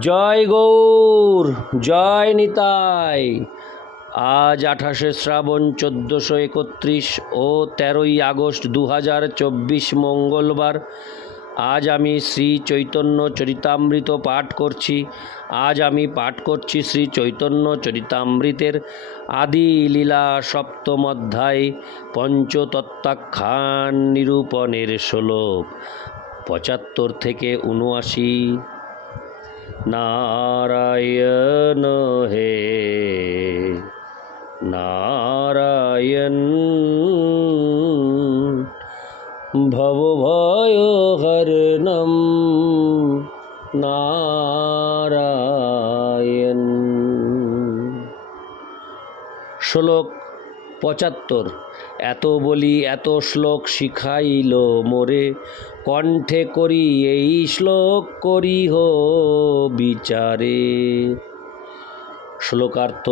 জয় গৌর, জয় নিতাই। আজ আঠাশে শ্রাবণ চোদ্দোশো একত্রিশ ও তেরোই আগস্ট দু হাজার চব্বিশ মঙ্গলবার। আজ আমি শ্রী চৈতন্য চরিতামৃত পাঠ করছি। আজ আমি পাঠ করছি শ্রী চৈতন্য চরিতামৃতের আদি লীলা সপ্তম অধ্যায় পঞ্চতত্ত্বাখ্যান নিরূপণের শ্লোক। পঁচাত্তর থেকে উনআশি নারায়ণ হে নারায়ণ ভবভয় হরণম নারায়ণ। শ্লোক পঁচাত্তর। এত বলি, এত শ্লোক শিখাইল মোরে। কণ্ঠে করি, এই শ্লোক করি হো বিচারে। শ্লোকার্থ,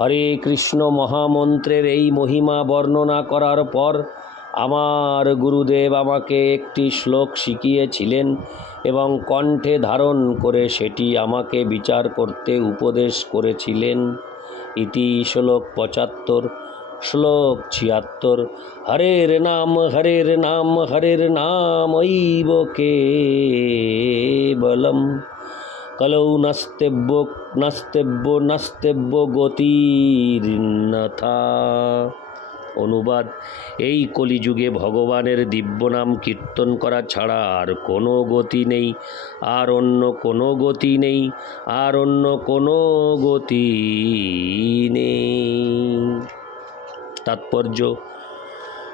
হরে কৃষ্ণ মহামন্ত্রের এই মহিমা বর্ণনা করার পর আমার গুরুদেব আমাকে একটি শ্লোক শিখিয়েছিলেন এবং কণ্ঠে ধারণ করে সেটি আমাকে বিচার করতে উপদেশ করেছিলেন। ইতি শ্লোক পঁচাত্তর। শ্লোক ছিয়াত্তর হরের নাম হরের নাম হরের নাম ঐব কেবলম কলৌ নাস্তেব্য নাস্তেব্য নাস্তেব্য গতির্নথা অনুবাদ এই কলিযুগে ভগবানের দিব্য নাম কীর্তন করা ছাড়া আর কোনো গতি নেই, আর অন্য কোনো গতি নেই, আর অন্য কোনো গতি নেই। তাৎপর্য।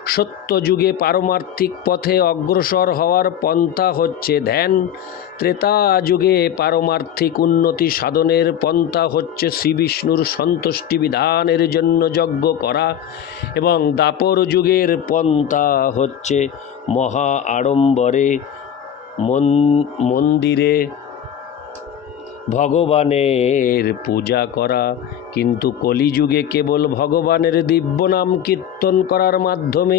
সত্য যুগে পারমার্থিক পথে অগ্রসর হওয়ার পন্থা হচ্ছে ধ্যান। ত্রেতা যুগে পারমার্থিক উন্নতি সাধনের পন্থা হচ্ছে শ্রীবিষ্ণুর সন্তুষ্টি বিধানের জন্য যজ্ঞ করা এবং দাপর যুগের পন্থা হচ্ছে মহা আড়ম্বরে, মন- মন্দিরে ভগবানের পূজা করা, কিন্তু কলিযুগে কেবল ভগবানের দিব্য নাম কীর্তন করার মাধ্যমে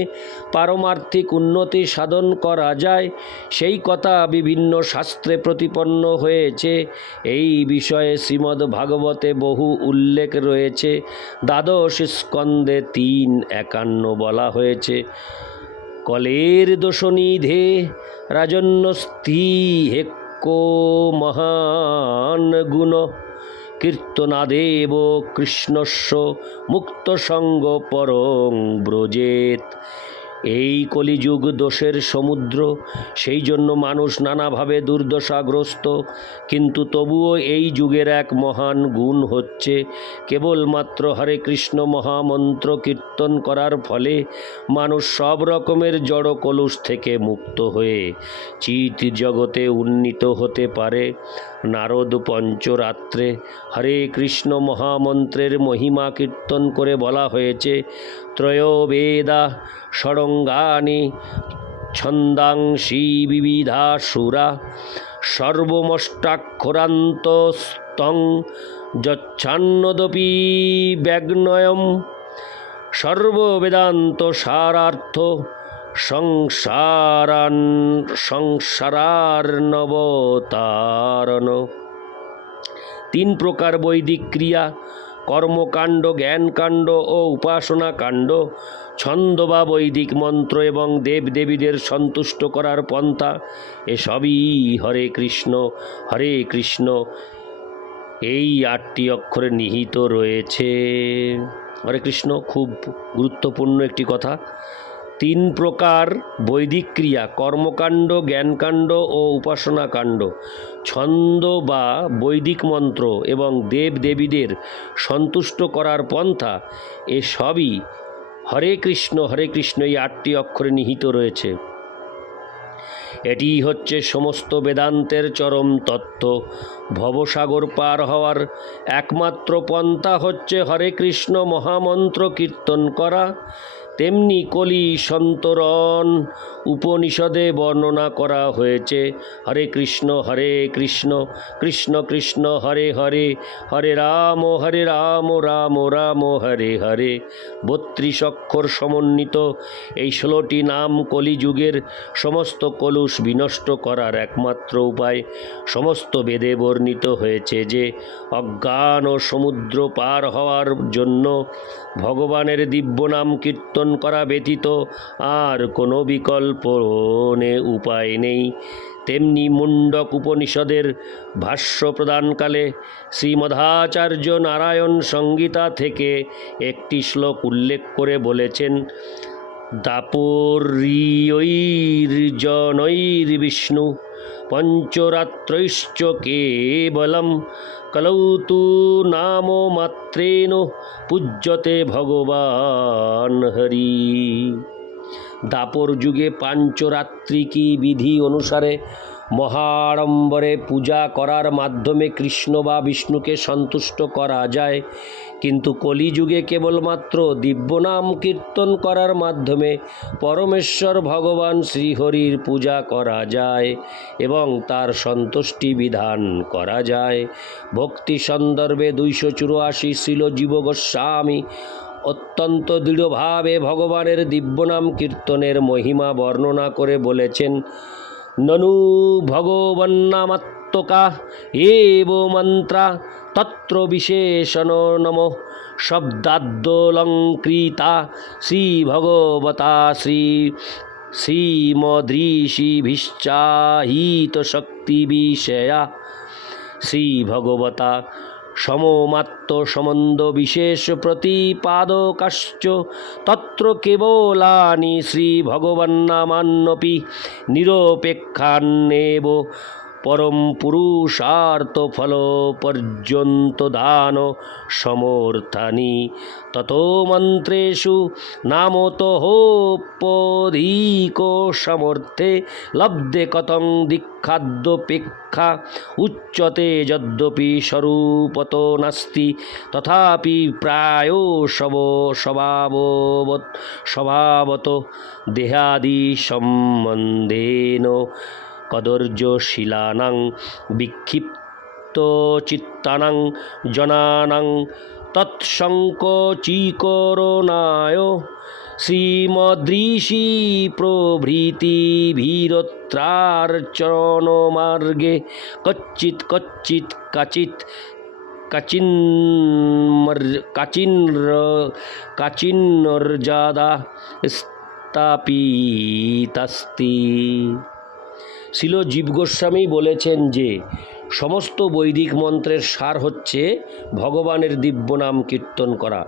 পারমার্থিক উন্নতি সাধন করা যায়। সেই কথা বিভিন্ন শাস্ত্রে প্রতিপন্ন হয়েছে। এই বিষয়ে শ্রীমদ্ ভাগবতে বহু উল্লেখ রয়েছে। দ্বাদশ স্কন্দে তিন একান্ন বলা হয়েছে, কলের দোষনিধে রাজন্যস্থি হেক্কো মহান গুণ কীর্তনাদেব কৃষ্ণস্য মুক্তসঙ্গ পরং ব্রজেত। এই কলিযুগ দোষের সমুদ্র, সেই জন্য মানুষ নানাভাবে দুর্দশাগ্রস্ত। কিন্তু তবুও এই যুগের এক মহান গুণ হচ্ছে, কেবলমাত্র হরে কৃষ্ণ মহামন্ত্র কীর্তন করার ফলে মানুষ সব রকমের জড় কলুষ থেকে মুক্ত হয়ে, চিত জগতে উন্নীত হতে পারে। নারদ পঞ্চরাত্রে হরে কৃষ্ণ মহামন্ত্রের মহিমা কীর্তন করে বলা হয়েছে ত্রয়োবেদা ষড়ঙ্গানি ছন্দাংশী বিবিধা সুরা সর্বমষ্টাক্ষরান্ত স্তং যচ্ছান্নদপি ব্যগ্নয়ম, সর্ববেদান্ত সারার্থ সংসারান, সংসারার নবতারণ। তিন প্রকার বৈদিক ক্রিয়া, কর্মকাণ্ড, জ্ঞানকাণ্ড ও উপাসনা কাণ্ড ছন্দ বা বৈদিক মন্ত্র এবং দেবদেবীদের সন্তুষ্ট করার পন্থা এসবই হরে কৃষ্ণ হরে কৃষ্ণ। এই আটটি অক্ষরে নিহিত রয়েছে। হরে কৃষ্ণ, খুব গুরুত্বপূর্ণ একটি কথা। তিন প্রকার বৈদিক ক্রিয়া, কর্মকাণ্ড, জ্ঞানকাণ্ড ও উপাসনা কাণ্ড ছন্দ বা বৈদিক মন্ত্র এবং দেব দেবীদের সন্তুষ্ট করার পন্থা এসবই হরে কৃষ্ণ হরে কৃষ্ণ এই আটটি অক্ষরে নিহিত রয়েছে। এটি হচ্ছে সমস্ত বেদান্তের চরম তত্ত্ব। ভবসাগর পার হওয়ার একমাত্র পন্থা হচ্ছে হরে কৃষ্ণ মহামন্ত্র কীর্তন করা। তেমনি কলি সন্তরণ। উপনিষদে বর্ণনা করা হয়েছে, হরে কৃষ্ণ হরে কৃষ্ণ কৃষ্ণ কৃষ্ণ, হরে হরে হরে রাম হরে রাম রাম রাম, হরে হরে। বত্রিশ অক্ষর সমন্বিত, এই ষোলোটি নাম কলিযুগের সমস্ত কলুষ বিনষ্ট করার একমাত্র উপায়। সমস্ত বেদে বর্ণিত হয়েছে যে, অজ্ঞান ও সমুদ্র পার হওয়ার জন্য ভগবানের দিব্য নাম কীর্তন করা ব্যতীত আর কোনো বিকল্প নে উপায় নেই। তেমনি মুণ্ডক উপনিষদের ভাষ্য প্রদানকালে শ্রীমধাচার্য নারায়ণ সংগীতা থেকে একটি শ্লোক উল্লেখ করে বলেছেন দাপর্যৈর্জনৈর্বিষ্ণু পঞ্চরাত্রৈশ্চ কেবলম কলৌ তু নাম মাত্রেন পূজ্যতে ভগবান হরি। দাপর যুগে পাঞ্চরাত্রিকী বিধি অনুসারে মহাড়ম্বরে পূজা করার মাধ্যমে কৃষ্ণ বা বিষ্ণুকে সন্তুষ্ট করা যায়। কিন্তু কলিযুগে কেবলমাত্র দিব্যনাম কীর্তন করার মাধ্যমে পরমেশ্বর ভগবান শ্রীহরির পূজা করা যায় এবং তার সন্তুষ্টি বিধান করা যায়। ভক্তি সন্দর্ভে দুইশো চুরাশি ছিল জীব গোস্বামী অত্যন্ত দৃঢ়ভাবে ভগবানের দিব্যনাম কীর্তনের মহিমা বর্ণনা করে বলেছেন, ননু ভগবন্নামাত্মকা এব মন্ত্রা তত্র বিশেষণ নম শব্দাদ্যোলঙ্কৃতা শ্রীভগবতা শ্রী শ্রীমদৃষিভিশ্চাহিত শক্তিবিষয়া শ্রীভগবতা সমমাত্ম সমন্দ বিশেষ প্রতিপাদকাশ্চ তত্র কেবলানি শ্রীভগবন্নামান্যপি নিরপেক্ষান্নেব পরম পুরুষার্থ ফল পর্যন্ত দান সমর্থানি। তত মন্ত্রেষু নামতহোপদীক সমর্থে লব্ধে কতং দীক্ষাদ্যপেক্ষা উচ্যতে যদ্যপি স্বরূপত নাস্তি তথাপি প্রায় সব স্বভাববৎ স্বভাবত দেহাদি সম্বন্ধেন কদর্যশীলানাং বিক্ষিপ্তচিত্তানাং জনানাং তৎসংকোচীকরণায় শ্রীমদৃষি প্রভৃতি ভীরত্রার্চনমার্গে কচ্চিৎ কচ্চিৎ কাচিৎ কাচিন্মর কাচিন্র কাচিন্নর্জাদা স্থাপিতাস্তি। শিল জীব গোস্বামী বলেছেন যে, সমস্ত বৈদিক মন্ত্রের সার হচ্ছে ভগবানের দিব্য নাম কীর্তন করা।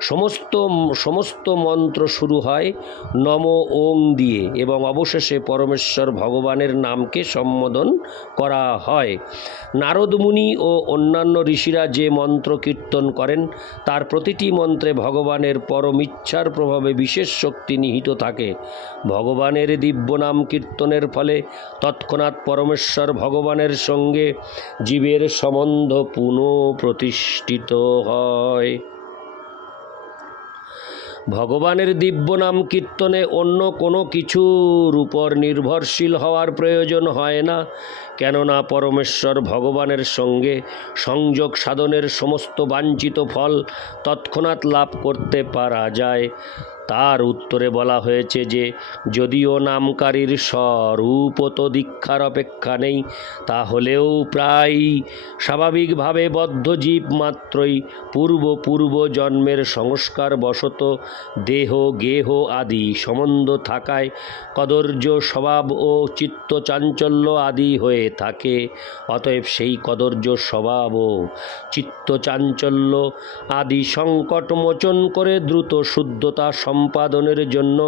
সমস্ত সমস্ত মন্ত্র শুরু হয় নম ওং দিয়ে এবং অবশেষে পরমেশ্বর ভগবানের নামকে সম্বোধন করা হয়। নারদ মুনি ও অন্যান্য ঋষিরা যে মন্ত্র কীর্তন করেন, তার প্রতিটি মন্ত্রে ভগবানের পরম ইচ্ছার প্রভাবে বিশেষ শক্তি নিহিত থাকে। ভগবানের দিব্য নাম কীর্তনের ফলে তৎক্ষণাৎ পরমেশ্বর ভগবানের সঙ্গে জীবের সম্বন্ধ পুনঃ প্রতিষ্ঠিত হয়। ভগবানের দিব্য নাম কীর্তনে অন্য কোনো কিছুর উপর নির্ভরশীল হওয়ার প্রয়োজন হয় না, কেননা পরমেশ্বর ভগবানের সঙ্গে সংযোগ সাধনের সমস্ত বাঞ্ছিত ফল তৎক্ষণাৎ লাভ করতে পারা যায়। তার উত্তরে বলা হয়েছে যে, যদিও নামকারীর স্বরূপত দীক্ষার অপেক্ষা নেই, তাহলেও প্রায় স্বাভাবিকভাবে বদ্ধজীব মাত্রই পূর্ব পূর্ব জন্মের সংস্কার বশত দেহ, গেহ আদি সম্বন্ধ থাকায় কদর্য স্বভাব ও চিত্ত চাঞ্চল্য আদি হয়ে থাকে, অতএব সেই কদর্য স্বভাব ও চিত্ত চাঞ্চল্য আদি সংকট মোচন করে দ্রুত শুদ্ধতা সম্পাদনের জন্য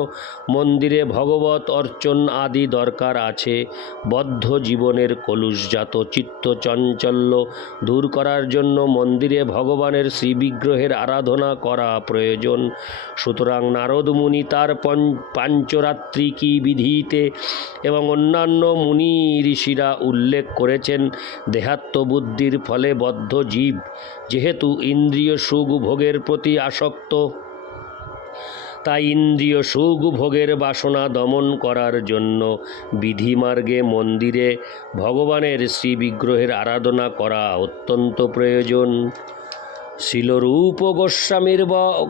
মন্দিরে ভগবত অর্চন আদি দরকার আছে। বদ্ধ জীবনের কলুষজাত চিত্ত চঞ্চল্য দূর করার জন্য মন্দিরে ভগবানের শ্রীবিগ্রহের আরাধনা করা প্রয়োজন। সুতরাং নারদ মুনি তার পঞ্চ পাঞ্চরাত্রিকী বিধিতে এবং অন্যান্য মুনি ঋষিরা উল্লেখ করেছেন, দেহাত্ম বুদ্ধির ফলে বদ্ধ জীব, যেহেতু ইন্দ্রিয় সুখ ভোগের প্রতি আসক্ত। তাই ইন্দ্রিয় সুখ ভোগের বাসনা দমন করার জন্য বিধিমার্গে মন্দিরে ভগবানের শ্রীবিগ্রহের আরাধনা করা অত্যন্ত প্রয়োজন। শিলরূপ গোস্বামীর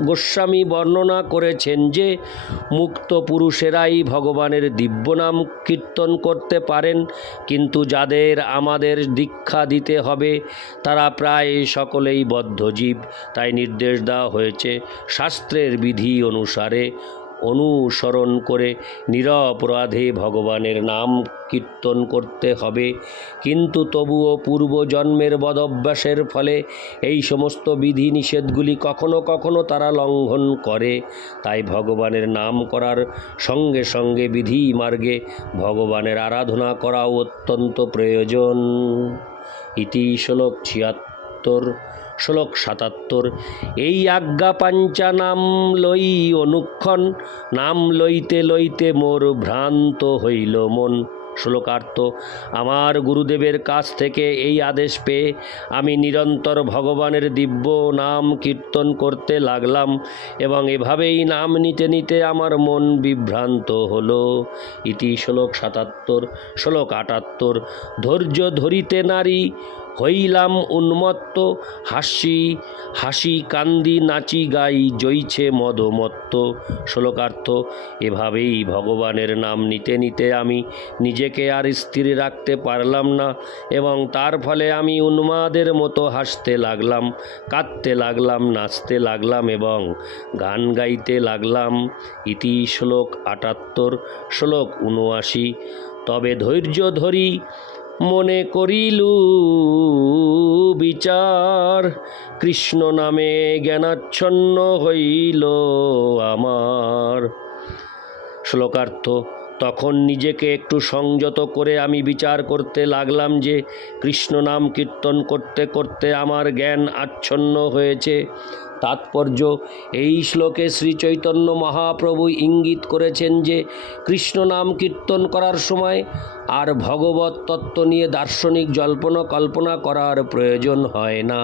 গোস্বামী বর্ণনা করেছেন যে, মুক্ত পুরুষেরাই ভগবানের দিব্য নাম কীর্তন করতে পারেন, কিন্তু যাদের আমাদের দীক্ষা দিতে হবে, তারা প্রায় সকলেই বদ্ধজীব। তাই নির্দেশ দেওয়া হয়েছে শাস্ত্রের বিধি অনুসারে অনুসরণ করে নিরপরাধে ভগবানের নাম কীর্তন করতে হবে। কিন্তু তবুও পূর্বজন্মের বদভ্যাসের ফলে এই সমস্ত বিধি নিষেধগুলি কখনো কখনো তারা লঙ্ঘন করে। তাই ভগবানের নাম করার সঙ্গে সঙ্গে বিধি মার্গে ভগবানের আরাধনা করাও অত্যন্ত প্রয়োজন। ইতি শ্লোক ছিয়াত্তর। শ্লোক সাতাত্তর, এই আজ্ঞা পাঞ্চা নাম লই অনুক্ষণ, নাম লইতে লইতে মোর ভ্রান্ত হইল মন। শ্লোকার্থ, আমার গুরুদেবের কাছ থেকে এই আদেশ পেয়ে আমি নিরন্তর ভগবানের দিব্য নাম কীর্তন করতে লাগলাম এবং এভাবেই নাম নিতে নিতে আমার মন বিভ্রান্ত হলো। ইতি শ্লোক সাতাত্তর, শ্লোক আটাত্তর, ধৈর্য ধরিতে নারী হইলাম উন্মত্ত, হাসি হাসি কান্দি নাচি গাই, জইছে মদমত্ত। শ্লোকার্থ, এভাবেই ভগবানের নাম নিতে নিতে আমি নিজেকে আর স্থির রাখতে পারলাম না এবং তার ফলে আমি উন্মাদের মতো হাসতে লাগলাম, কাঁদতে লাগলাম, নাচতে লাগলাম এবং গান গাইতে লাগলাম। ইতি শ্লোক আটাত্তর, শ্লোক উনআশি তবে ধৈর্য ধরি মনে করিলু বিচার। কৃষ্ণ নামে জ্ঞানাচ্ছন্ন হইল আমার। শ্লোকার্থ, তখন নিজেকে একটু সংযত করে আমি বিচার করতে লাগলাম যে কৃষ্ণ নাম কীর্তন করতে করতে আমার জ্ঞান আচ্ছন্ন হয়েছে। তাৎপর্য। এই শ্লোকে শ্রী চৈতন্য মহাপ্রভু ইঙ্গিত করেছেন যে, কৃষ্ণ নাম কীর্তন করার সময় আর ভগবত তত্ত্ব নিয়ে দার্শনিক জল্পনা কল্পনা করার প্রয়োজন হয় না।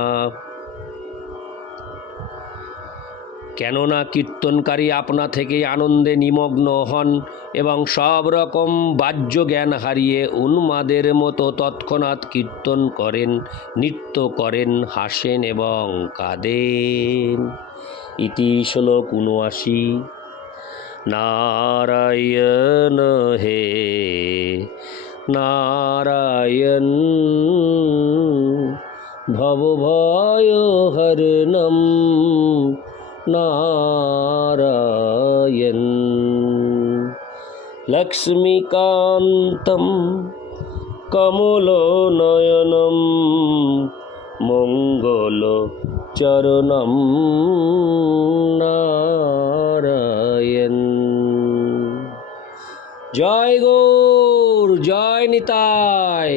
কেননা কীর্তনকারী আপনা থেকেই আনন্দে নিমগ্ন হন এবং সব রকম বাহ্য জ্ঞান হারিয়ে উন্মাদের মতো তৎক্ষণাৎ কীর্তন করেন, নৃত্য করেন, হাসেন এবং কাঁদেন। ইতি শ্লোক উনআশি নারায়ণ হে, নারায়ণ ভবভয় হরণম লক্ষ্মীকান্তম কমলনয়নম মঙ্গল চরণম নারায়ণ জয় গৌর জয় নিতাই